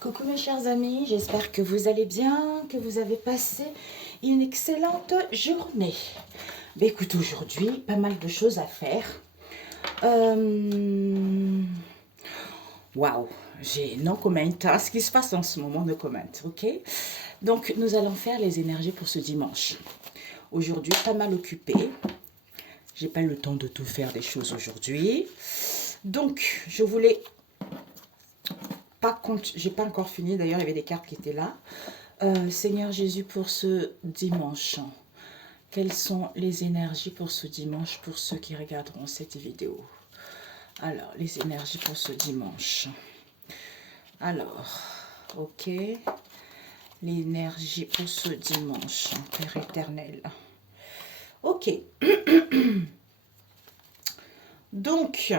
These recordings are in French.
Coucou mes chers amis, j'espère que vous allez bien, que vous avez passé une excellente journée. Ben écoute, aujourd'hui, pas mal de choses à faire. Waouh, j'ai no comment. Ce qui se passe en ce moment, no comment, ok? Donc, nous allons faire les énergies pour ce dimanche. Aujourd'hui, pas mal occupé. J'ai pas le temps de tout faire des choses aujourd'hui. Donc, je voulais pas j'ai pas encore fini, d'ailleurs il y avait des cartes qui étaient là. Seigneur Jésus, pour ce dimanche, quelles sont les énergies pour ce dimanche pour ceux qui regarderont cette vidéo? Alors, les énergies pour ce dimanche. Alors, ok, l'énergie pour ce dimanche, Père éternel. Ok, donc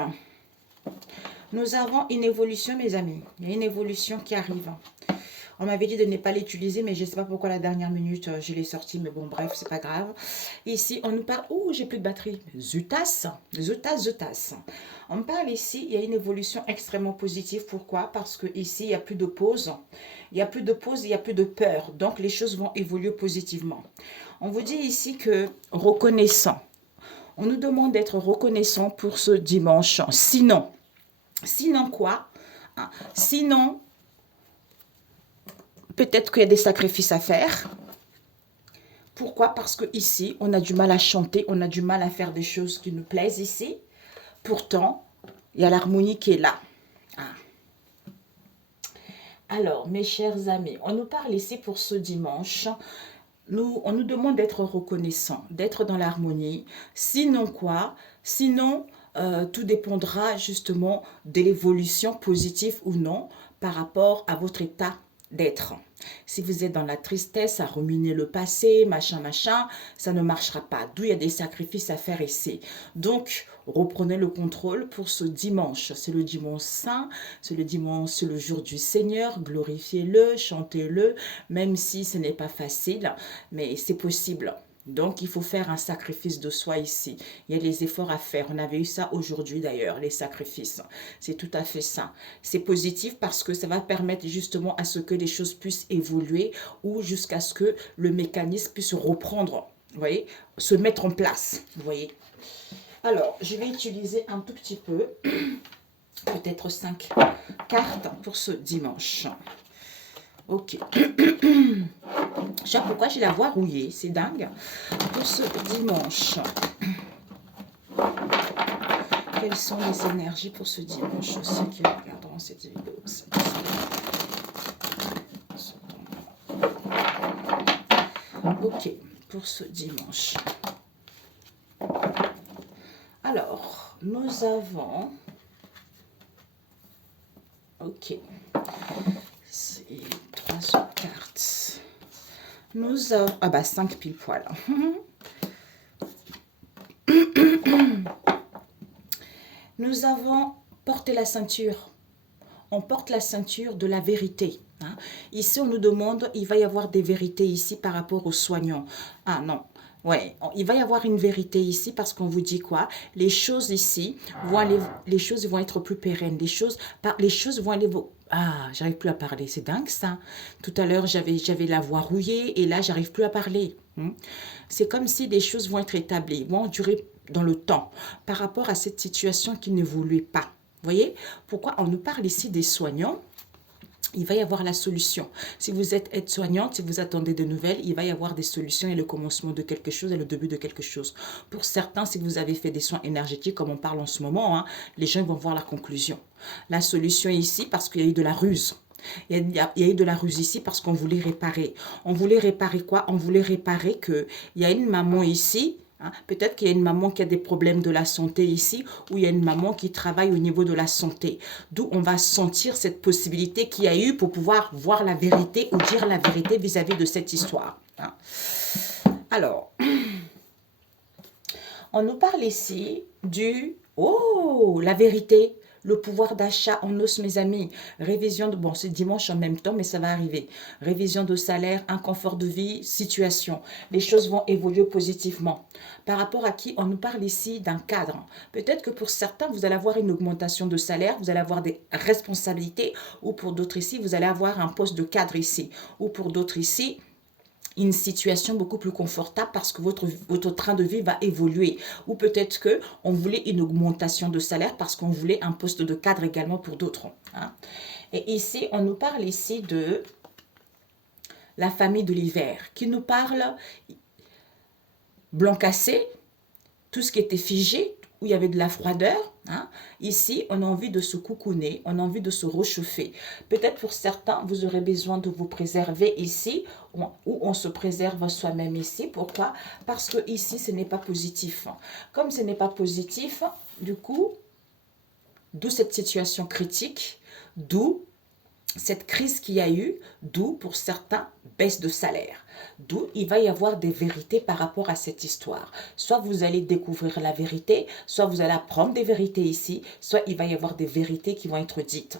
nous avons une évolution, mes amis. Il y a une évolution qui arrive. On m'avait dit de ne pas l'utiliser, mais je ne sais pas pourquoi la dernière minute, je l'ai sorti. Mais bon, bref, c'est pas grave. Ici, on nous parle... Oh, j'ai plus de batterie. Zutas, zutas, zutas. On me parle ici, il y a une évolution extrêmement positive. Pourquoi? Parce que ici, il n'y a plus de pause. Il n'y a plus de pause, il n'y a plus de peur. Donc, les choses vont évoluer positivement. On vous dit ici que reconnaissant. On nous demande d'être reconnaissant pour ce dimanche. Sinon quoi? Sinon... Peut-être qu'il y a des sacrifices à faire. Pourquoi? Parce que ici, on a du mal à chanter, on a du mal à faire des choses qui nous plaisent ici. Pourtant, il y a l'harmonie qui est là. Ah. Alors, mes chers amis, on nous parle ici pour ce dimanche. On nous demande d'être reconnaissant, d'être dans l'harmonie. Sinon quoi? Sinon, tout dépendra justement de l'évolution positive ou non par rapport à votre état d'être. Si vous êtes dans la tristesse, à ruminer le passé, machin, machin, ça ne marchera pas. D'où il y a des sacrifices à faire ici. Donc, reprenez le contrôle pour ce dimanche. C'est le dimanche saint, c'est le dimanche, c'est le jour du Seigneur. Glorifiez-le, chantez-le, même si ce n'est pas facile, mais c'est possible. Donc, il faut faire un sacrifice de soi ici. Il y a des efforts à faire. On avait eu ça aujourd'hui d'ailleurs, les sacrifices. C'est tout à fait ça. C'est positif parce que ça va permettre justement à ce que les choses puissent évoluer ou jusqu'à ce que le mécanisme puisse reprendre, vous voyez, se mettre en place, vous voyez. Alors, je vais utiliser un tout petit peu, peut-être 5 cartes pour ce dimanche. Ok. Je sais pas pourquoi j'ai la voix rouillée, c'est dingue. Pour ce dimanche, quelles sont les énergies pour ce dimanche? Ceux qui regarderont cette vidéo. Ok, pour ce dimanche. Alors, nous avons... Ok. C'est 3 autres cartes. Nous avons... Ah bah 5 pile poil. Nous avons porté la ceinture. On porte la ceinture de la vérité. Hein. Ici, on nous demande, il va y avoir des vérités ici par rapport aux soignants. Ah non, ouais, il va y avoir une vérité ici parce qu'on vous dit quoi? Les choses ici vont aller, les choses vont être plus pérennes. Les choses vont aller... Ah, j'arrive plus à parler, c'est dingue ça. Tout à l'heure, j'avais la voix rouillée et là, j'arrive plus à parler. C'est comme si des choses vont être établies, vont durer dans le temps par rapport à cette situation qui n'évolue pas. Vous voyez? Pourquoi on nous parle ici des soignants? Il va y avoir la solution. Si vous êtes aide-soignante, si vous attendez de nouvelles, il va y avoir des solutions et le commencement de quelque chose et le début de quelque chose. Pour certains, si vous avez fait des soins énergétiques, comme on parle en ce moment, hein, les gens vont voir la conclusion. La solution ici, parce qu'il y a eu de la ruse. Il y a eu de la ruse ici parce qu'on voulait réparer. On voulait réparer quoi? On voulait réparer qu'il y a une maman ici. Hein, peut-être qu'il y a une maman qui a des problèmes de la santé ici, ou il y a une maman qui travaille au niveau de la santé. D'où on va sentir cette possibilité qu'il y a eu pour pouvoir voir la vérité ou dire la vérité vis-à-vis de cette histoire. Hein. Alors, on nous parle ici du... Oh, la vérité. Le pouvoir d'achat en hausse, mes amis. Révision de... Bon, c'est dimanche en même temps, mais ça va arriver. Révision de salaire, un confort de vie, situation. Les choses vont évoluer positivement. Par rapport à qui? On nous parle ici d'un cadre. Peut-être que pour certains, vous allez avoir une augmentation de salaire, vous allez avoir des responsabilités, ou pour d'autres ici, vous allez avoir un poste de cadre ici. Ou pour d'autres ici, une situation beaucoup plus confortable parce que votre train de vie va évoluer. Ou peut-être qu'on voulait une augmentation de salaire parce qu'on voulait un poste de cadre également pour d'autres. Hein. Et ici, on nous parle ici de la famille de l'hiver qui nous parle blanc cassé, tout ce qui était figé, où il y avait de la froideur. Hein. Ici, on a envie de se coucouner, on a envie de se réchauffer. Peut-être pour certains, vous aurez besoin de vous préserver ici, où on se préserve soi-même ici. Pourquoi? Parce que ici, ce n'est pas positif. Comme ce n'est pas positif, du coup, d'où cette situation critique, d'où cette crise qu'il y a eu, d'où pour certains, baisse de salaire. D'où il va y avoir des vérités par rapport à cette histoire. Soit vous allez découvrir la vérité, soit vous allez apprendre des vérités ici, soit il va y avoir des vérités qui vont être dites.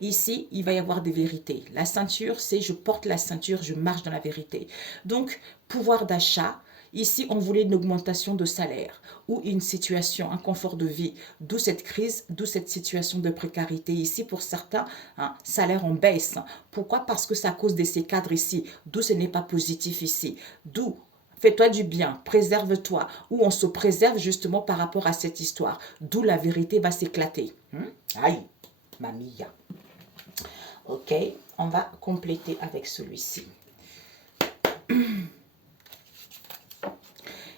Ici, il va y avoir des vérités. La ceinture, c'est je porte la ceinture, je marche dans la vérité. Donc, pouvoir d'achat. Ici, on voulait une augmentation de salaire ou une situation, un confort de vie. D'où cette crise, d'où cette situation de précarité. Ici, pour certains, salaire en baisse. Pourquoi? Parce que c'est à cause de ces cadres ici. D'où ce n'est pas positif ici. D'où fais-toi du bien, préserve-toi. Ou on se préserve justement par rapport à cette histoire. D'où la vérité va s'éclater. Aïe, mamia. Ok, on va compléter avec celui-ci.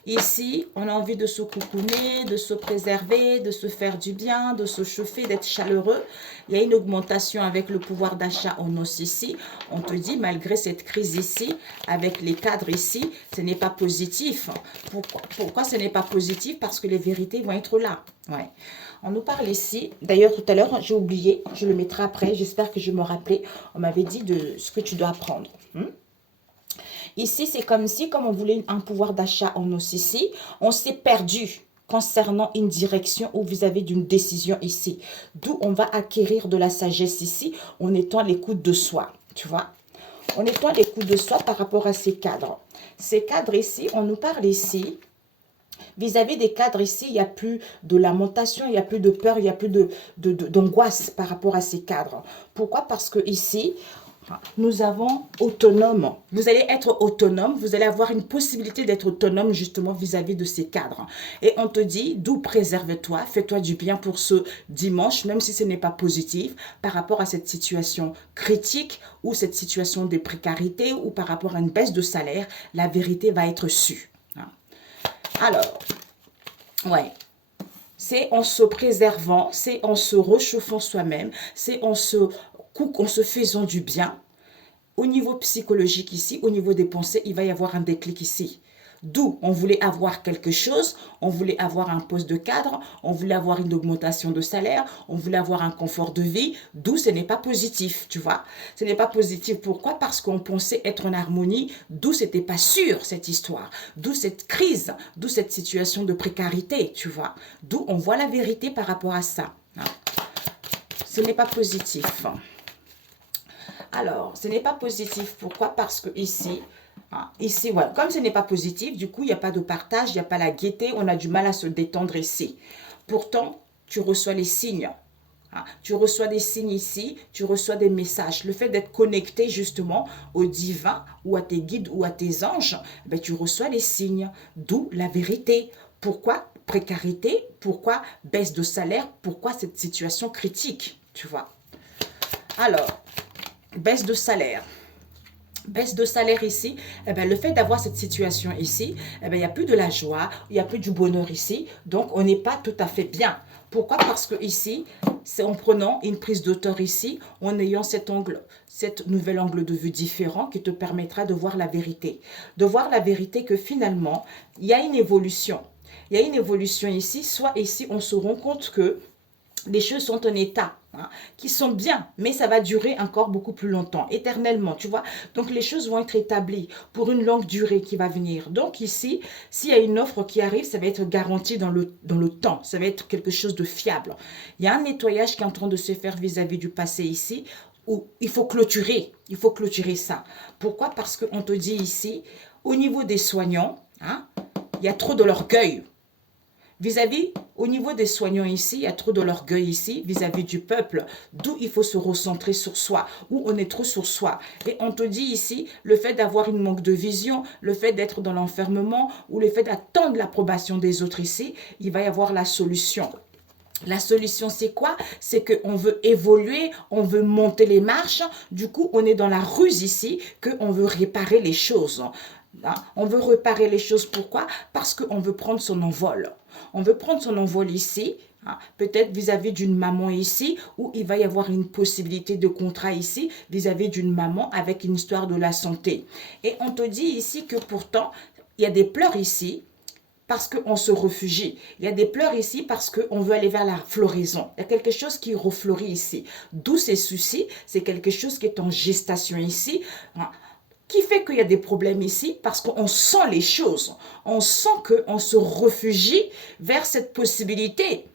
Ici, on a envie de se coucouner, de se préserver, de se faire du bien, de se chauffer, d'être chaleureux. Il y a une augmentation avec le pouvoir d'achat en hausse ici. On te dit, malgré cette crise ici, avec les cadres ici, ce n'est pas positif. Pourquoi ce n'est pas positif? Parce que les vérités vont être là. Ouais. On nous parle ici, d'ailleurs tout à l'heure, j'ai oublié, je le mettrai après, j'espère que je me rappelais. On m'avait dit de ce que tu dois apprendre. Ici, c'est comme si, comme on voulait un pouvoir d'achat en hausse ici, on s'est perdu concernant une direction ou vis-à-vis d'une décision ici. D'où on va acquérir de la sagesse ici en étant à l'écoute de soi, tu vois. En étant à l'écoute de soi par rapport à ces cadres. Ces cadres ici, on nous parle ici, vis-à-vis des cadres ici, il n'y a plus de lamentation, il n'y a plus de peur, il n'y a plus d'angoisse par rapport à ces cadres. Pourquoi? Parce que ici, nous avons autonome. Vous allez être autonome, vous allez avoir une possibilité d'être autonome justement vis-à-vis de ces cadres. Et on te dit, d'où préserve-toi, fais-toi du bien pour ce dimanche, même si ce n'est pas positif, par rapport à cette situation critique ou cette situation de précarité ou par rapport à une baisse de salaire, la vérité va être sue. Alors, ouais. C'est en se préservant, c'est en se réchauffant soi-même, c'est en se faisant du bien. Au niveau psychologique ici, au niveau des pensées, il va y avoir un déclic ici. D'où on voulait avoir quelque chose, on voulait avoir un poste de cadre, on voulait avoir une augmentation de salaire, on voulait avoir un confort de vie, d'où ce n'est pas positif, tu vois. Ce n'est pas positif, pourquoi? Parce qu'on pensait être en harmonie, d'où c'était pas sûr cette histoire, d'où cette crise, d'où cette situation de précarité, tu vois. D'où on voit la vérité par rapport à ça. Ce n'est pas positif. Alors, ce n'est pas positif, pourquoi? Parce que ici, voilà, comme ce n'est pas positif, du coup, il n'y a pas de partage, il n'y a pas la gaieté, on a du mal à se détendre ici. Pourtant, tu reçois les signes. Tu reçois des signes ici, tu reçois des messages. Le fait d'être connecté justement au divin ou à tes guides ou à tes anges, ben, tu reçois les signes, d'où la vérité. Pourquoi précarité? Pourquoi baisse de salaire? Pourquoi cette situation critique? Tu vois. Alors, baisse de salaire. Baisse de salaire ici, eh bien, le fait d'avoir cette situation ici, eh bien, il n'y a plus de la joie, il n'y a plus du bonheur ici, donc on n'est pas tout à fait bien. Pourquoi? Parce que ici, c'est en prenant une prise d'auteur ici, en ayant cet nouvel angle de vue différent qui te permettra de voir la vérité. De voir la vérité que finalement, il y a une évolution. Il y a une évolution ici, soit ici on se rend compte que les choses sont en état. hein, qui sont bien, mais ça va durer encore beaucoup plus longtemps, éternellement, tu vois. Donc, les choses vont être établies pour une longue durée qui va venir. Donc, ici, s'il y a une offre qui arrive, ça va être garanti dans le temps. Ça va être quelque chose de fiable. Il y a un nettoyage qui est en train de se faire vis-à-vis du passé ici, où il faut clôturer. Il faut clôturer ça. Pourquoi? Parce qu'on te dit ici, au niveau des soignants, hein, il y a trop de l'orgueil. Vis-à-vis, au niveau des soignants ici, il y a trop de l'orgueil ici, vis-à-vis du peuple, d'où il faut se recentrer sur soi, où on est trop sur soi. Et on te dit ici, le fait d'avoir une manque de vision, le fait d'être dans l'enfermement, ou le fait d'attendre l'approbation des autres ici, il va y avoir la solution. La solution, c'est quoi? C'est qu'on veut évoluer, on veut monter les marches. Du coup, on est dans la ruse ici, qu'on veut réparer les choses. On veut réparer les choses, pourquoi? Parce qu'on veut prendre son envol. On veut prendre son envol ici, peut-être vis-à-vis d'une maman ici, où il va y avoir une possibilité de contrat ici, vis-à-vis d'une maman avec une histoire de la santé. Et on te dit ici que pourtant, il y a des pleurs ici, parce qu'on se réfugie. Il y a des pleurs ici parce qu'on veut aller vers la floraison. Il y a quelque chose qui refleurit ici. D'où ces soucis, c'est quelque chose qui est en gestation ici, qui fait qu'il y a des problèmes ici parce qu'on sent les choses. On sent qu'on se réfugie vers cette possibilité,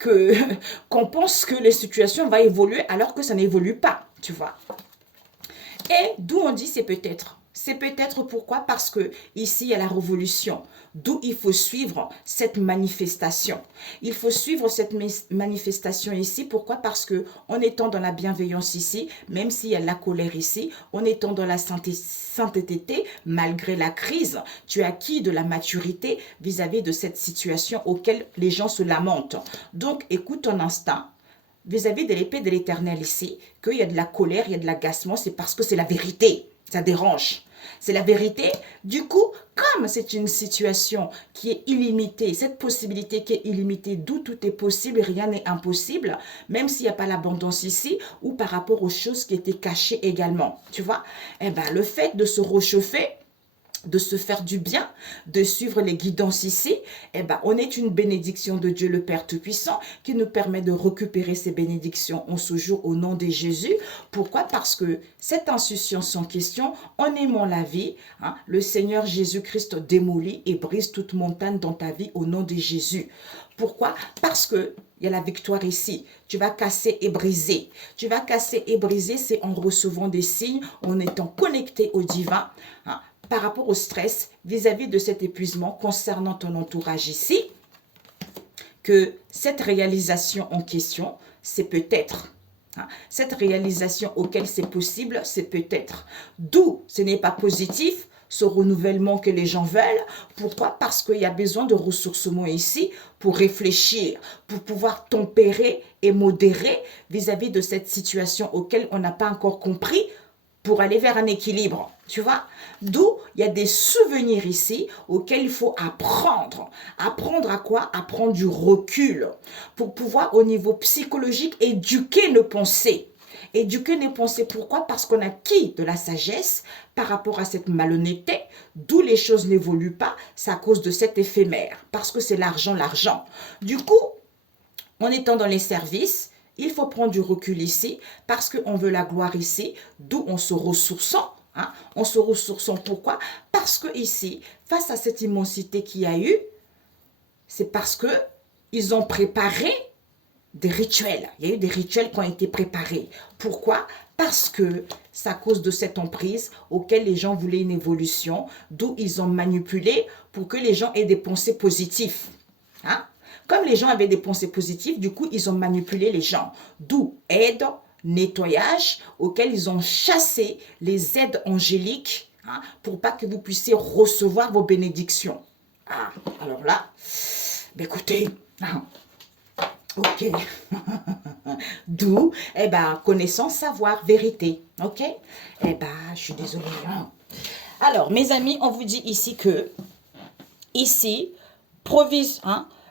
qu'on pense que les situations vont évoluer alors que ça n'évolue pas, tu vois. Et d'où on dit c'est peut-être. C'est peut-être pourquoi? Parce que ici, il y a la révolution. D'où il faut suivre cette manifestation. Il faut suivre cette manifestation ici. Pourquoi? Parce que en étant dans la bienveillance ici, même s'il y a la colère ici, en étant dans la sainteté, malgré la crise, tu as acquis de la maturité vis-à-vis de cette situation auquel les gens se lamentent. Donc, écoute ton instinct. Vis-à-vis de l'épée de l'Éternel ici, qu'il y a de la colère, il y a de l'agacement, c'est parce que c'est la vérité. Ça dérange. C'est la vérité. Du coup, comme c'est une situation qui est illimitée, cette possibilité qui est illimitée, d'où tout est possible, rien n'est impossible, même s'il n'y a pas l'abondance ici, ou par rapport aux choses qui étaient cachées également. Tu vois? Eh bien, le fait de se réchauffer, de se faire du bien, de suivre les guidances ici, eh ben, on est une bénédiction de Dieu le Père Tout-Puissant qui nous permet de récupérer ces bénédictions en ce jour au nom de Jésus. Pourquoi? Parce que cette insouciance en question, en aimant la vie, le Seigneur Jésus-Christ démolit et brise toute montagne dans ta vie au nom de Jésus. Pourquoi? Parce que il y a la victoire ici. Tu vas casser et briser. Tu vas casser et briser, c'est en recevant des signes, en étant connecté au divin, par rapport au stress vis-à-vis de cet épuisement concernant ton entourage ici, que cette réalisation en question, c'est peut-être. Cette réalisation auquel c'est possible, c'est peut-être. D'où ce n'est pas positif, ce renouvellement que les gens veulent. Pourquoi? Parce qu'il y a besoin de ressourcement ici pour réfléchir, pour pouvoir tempérer et modérer vis-à-vis de cette situation auquel on n'a pas encore compris, pour aller vers un équilibre, tu vois. D'où il y a des souvenirs ici auxquels il faut apprendre. Apprendre à quoi? Apprendre du recul pour pouvoir au niveau psychologique éduquer nos pensées. Éduquer nos pensées, pourquoi? Parce qu'on a acquis de la sagesse par rapport à cette malhonnêteté, d'où les choses n'évoluent pas, c'est à cause de cet éphémère, parce que c'est l'argent, l'argent. Du coup, en étant dans les services, il faut prendre du recul ici parce qu'on veut la gloire ici, d'où on se ressourçant. On se ressourçant, pourquoi? Parce que ici, face à cette immensité qu'il y a eu, c'est parce que ils ont préparé des rituels. Il y a eu des rituels qui ont été préparés. Pourquoi? Parce que c'est à cause de cette emprise auquel les gens voulaient une évolution, d'où ils ont manipulé pour que les gens aient des pensées positives. Comme les gens avaient des pensées positives, du coup, ils ont manipulé les gens. D'où aide, nettoyage, auquel ils ont chassé les aides angéliques pour pas que vous puissiez recevoir vos bénédictions. Alors là, écoutez, ok. D'où, connaissance, savoir, vérité. Ok? Je suis désolée. Alors, mes amis, on vous dit ici que, ici,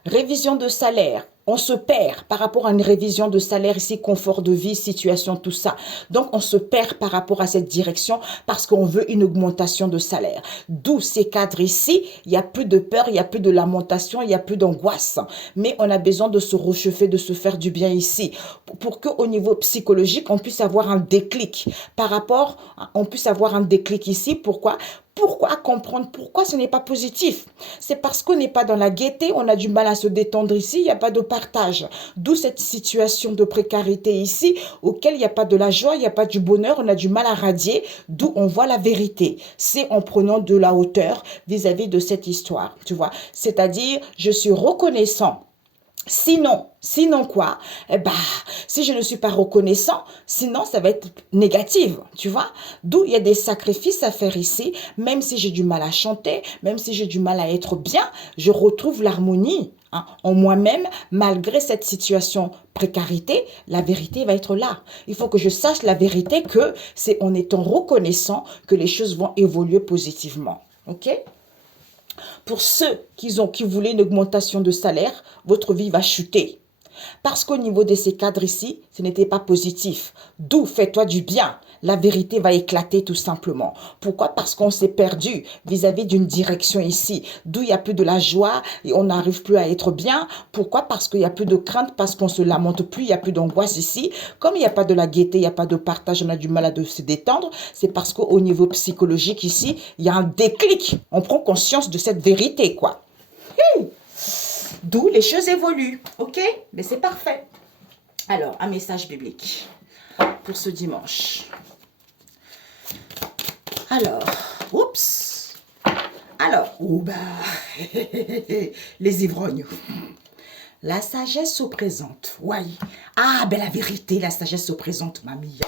révision de salaire, on se perd par rapport à une révision de salaire ici, confort de vie, situation, tout ça. Donc, on se perd par rapport à cette direction parce qu'on veut une augmentation de salaire. D'où ces cadres ici, il n'y a plus de peur, il n'y a plus de lamentation, il n'y a plus d'angoisse. Mais on a besoin de se réchauffer, de se faire du bien ici pour qu'au niveau psychologique, on puisse avoir un déclic par rapport, on puisse avoir un déclic ici. Pourquoi? Pourquoi comprendre pourquoi ce n'est pas positif? C'est parce qu'on n'est pas dans la gaieté, on a du mal à se détendre ici, il n'y a pas de partage. D'où cette situation de précarité ici, auquel il n'y a pas de la joie, il n'y a pas du bonheur, on a du mal à radier, d'où on voit la vérité. C'est en prenant de la hauteur vis-à-vis de cette histoire, tu vois. C'est-à-dire, je suis reconnaissant. Sinon quoi? Eh ben, si je ne suis pas reconnaissant, sinon ça va être négatif, tu vois? D'où il y a des sacrifices à faire ici, même si j'ai du mal à chanter, même si j'ai du mal à être bien, je retrouve l'harmonie en moi-même, malgré cette situation précarité, la vérité va être là. Il faut que je sache la vérité que c'est en étant reconnaissant que les choses vont évoluer positivement, ok? Pour ceux qui voulaient une augmentation de salaire, votre vie va chuter. Parce qu'au niveau de ces cadres ici, ce n'était pas positif. D'où fais-toi du bien. La vérité va éclater tout simplement. Pourquoi? Parce qu'on s'est perdu vis-à-vis d'une direction ici. D'où il n'y a plus de la joie et on n'arrive plus à être bien. Pourquoi? Parce qu'il n'y a plus de crainte, parce qu'on ne se lamente plus, il n'y a plus d'angoisse ici. Comme il n'y a pas de la gaieté, il n'y a pas de partage, on a du mal à se détendre. C'est parce qu'au niveau psychologique ici, il y a un déclic. On prend conscience de cette vérité, quoi. D'où les choses évoluent, ok? Mais c'est parfait. Alors, un message biblique pour ce dimanche. Alors, oups. Alors, les ivrognes. La sagesse se présente, oui. Ah, ben la vérité, la sagesse se présente, mamie.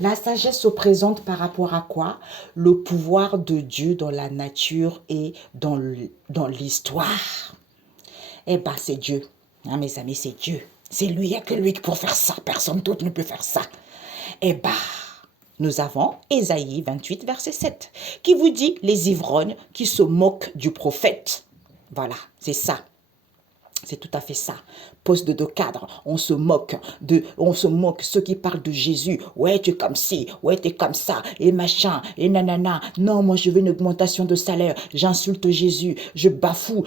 La sagesse se présente par rapport à quoi? Le pouvoir de Dieu dans la nature et dans l'histoire. Eh bien, c'est Dieu. Hein, mes amis, c'est Dieu. C'est lui, il n'y a que lui qui peut faire ça. Personne d'autre ne peut faire ça. Eh bien, nous avons Ésaïe 28, verset 7, qui vous dit les ivrognes qui se moquent du prophète. Voilà, c'est ça. C'est tout à fait ça. Poste de cadre, on se moque ceux qui parlent de Jésus. Ouais, tu es comme ci, ouais, tu es comme ça, et machin, et nanana. Non, moi je veux une augmentation de salaire. J'insulte Jésus, je bafoue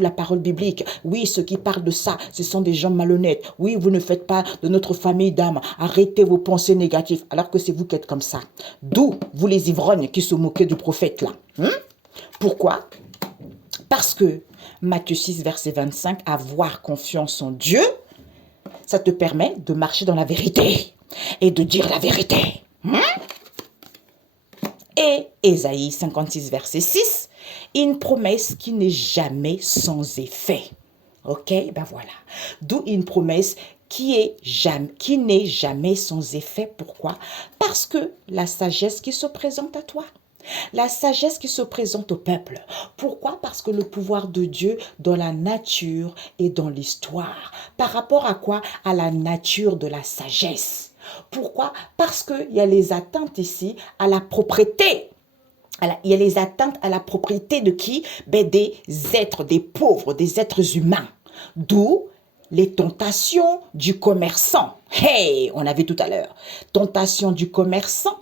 la parole biblique. Oui, ceux qui parlent de ça, ce sont des gens malhonnêtes. Oui, vous ne faites pas de notre famille d'âme. Arrêtez vos pensées négatives, alors que c'est vous qui êtes comme ça. D'où vous les ivrognes qui se moquez du prophète là. Pourquoi? Parce que Matthieu 6, verset 25, avoir confiance en Dieu, ça te permet de marcher dans la vérité et de dire la vérité. Et Ésaïe 56, verset 6, une promesse qui n'est jamais sans effet. Ok, ben voilà. D'où une promesse qui n'est jamais sans effet. Pourquoi? Parce que la sagesse qui se présente à toi. La sagesse qui se présente au peuple. Pourquoi? Parce que le pouvoir de Dieu dans la nature et dans l'histoire. Par rapport à quoi? À la nature de la sagesse. Pourquoi? Parce qu'il y a les atteintes ici à la propriété. Il y a les atteintes à la propriété de qui? Ben des êtres, des pauvres, des êtres humains. D'où les tentations du commerçant. Hey, on a vu tout à l'heure. Tentation du commerçant.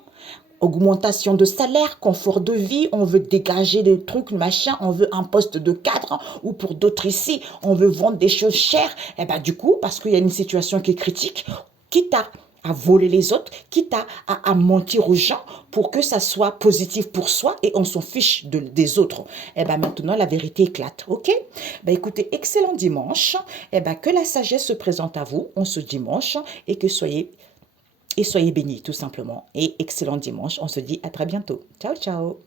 Augmentation de salaire, confort de vie, on veut dégager des trucs, machin, on veut un poste de cadre, ou pour d'autres ici, on veut vendre des choses chères. Et bien du coup, parce qu'il y a une situation qui est critique, quitte à voler les autres, quitte à mentir aux gens pour que ça soit positif pour soi et on s'en fiche des autres. Et bien maintenant, la vérité éclate, ok? Ben écoutez, excellent dimanche. Et ben que la sagesse se présente à vous en ce dimanche et soyez bénis, tout simplement. Et excellent dimanche. On se dit à très bientôt. Ciao, ciao.